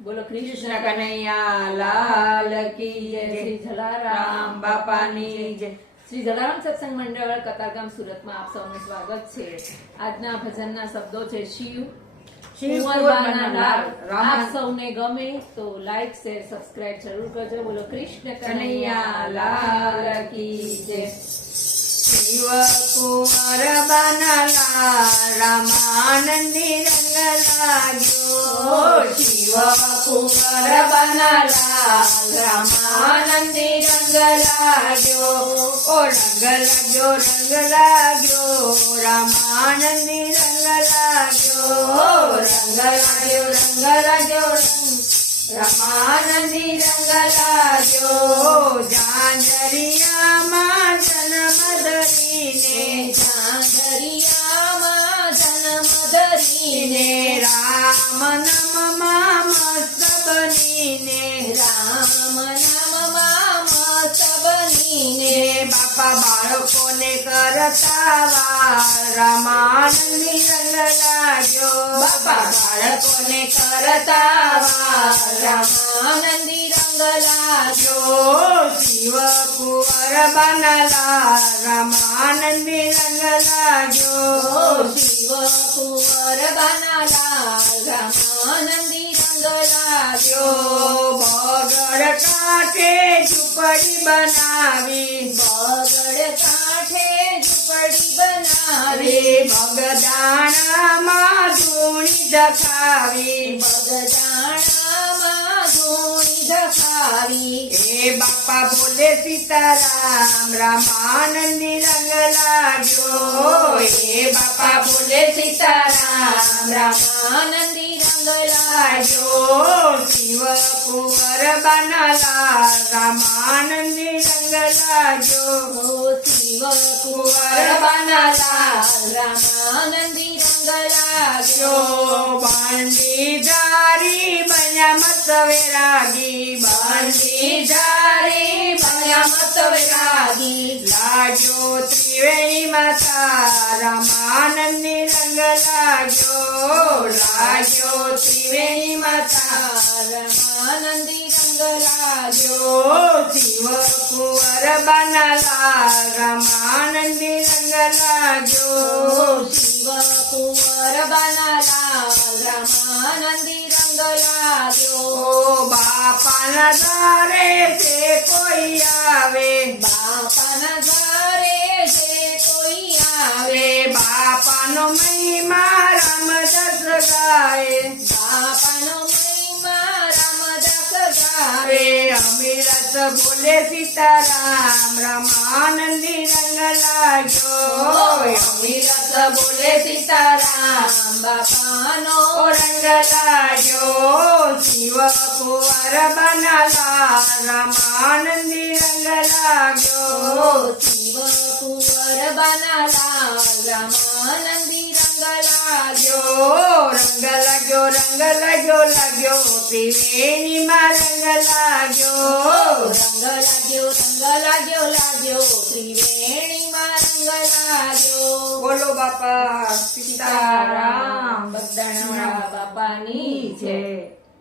બોલો કૃષ્ણ કનૈયા લાલ કી જય, શ્રી જલારામ બાપાની જય। શ્રી જલારામ સત્સંગ મંડળ કતારગામ સુરતમાં આપ સૌનું સ્વાગત છે। આજના ભજનના શબ્દો છે શિવ કુંવરબાના લાલ। આપ સૌને ગમે તો લાઈક શેર સબસ્ક્રાઇબ જરૂર કરજો। બોલો કૃષ્ણ કનૈયા લાલ કી જય। શિવ કુંવરબાના લાલ રામાનંદી રંગ લાગ્યો। શિવ કુંવરબાના લાલ રામાનંદી રંગ લાગ્યો। ઓ રંગ લાગ્યો રામાનંદી રંગ લાગ્યો। રંગ લાગ્યો રામાનંદી રંગ લાગ્યો। જાંજરિયામાં જન્મ ધરીને રામ નામમાં મસ્ત બનીને બાપા બાળકોને કરતા વાર રામાનંદી રંગ લાગ્યો। બાપા બાળકોને કરતા વાર રામાનંદી રંગ લાગ્યો। શિવ કુંવરબાના લાલ રામાનંદી રંગ લાગ્યો। શિવ કુંવરબાના લાલ રામાનંદી રંગ લાગ્યો। બગડ કાંઠે ઝૂંપડી બનાવી બગદાણામાં ધૂણી ધખાવી એ બાપા બોલે સીતારામ રામાનંદી રંગ લાગ્યો। એ બાપા બોલે સીતારામ રામાનંદી રંગ લાગ્યો। શિવ કુંવરબાના લાલ રામાનંદી રંગ લાગ્યો। શિવ કુંવરબાના લાલ રામાનંદી રંગ લાગ્યો। બંડીધારી બન્યા મસ્ત વૈરાગી લાગ્યો ત્રિવેણી માતા રામાનંદી રંગ લાગ્યો। ત્રિવેણી માતા રામાનંદી રંગ લાગ્યો। શિવ કુંવરબાના લાલ રામાનંદી રંગ લાગ્યો। શિવ કુંવરબાના લાલ રામાનંદી રંગ લાગ્યો। બાપાના ઘરે જે કોઈ આવે બાપાનો મહિમા રામદાસ ગાય। અમીરસ બોલે સીતારામ રામાનંદી રંગ લાગ્યો। અમીરસ બોલે સીતારામ બાપાનો રંગ લાગ્યો। શિવ કુંવરબાના લાલ રામાનંદી રંગ લાગ્યો। શિવ કુંવરબાના લાલ રામાનંદી રંગ લાગ્યો। રંગ લાગ્યો ત્રિવેણીમાં રંગ લાગ્યો। ત્રિવેણીમાં રંગ લાગ્યો। બોલો બાપા સીતારામ બગદાણા બાપાની જય।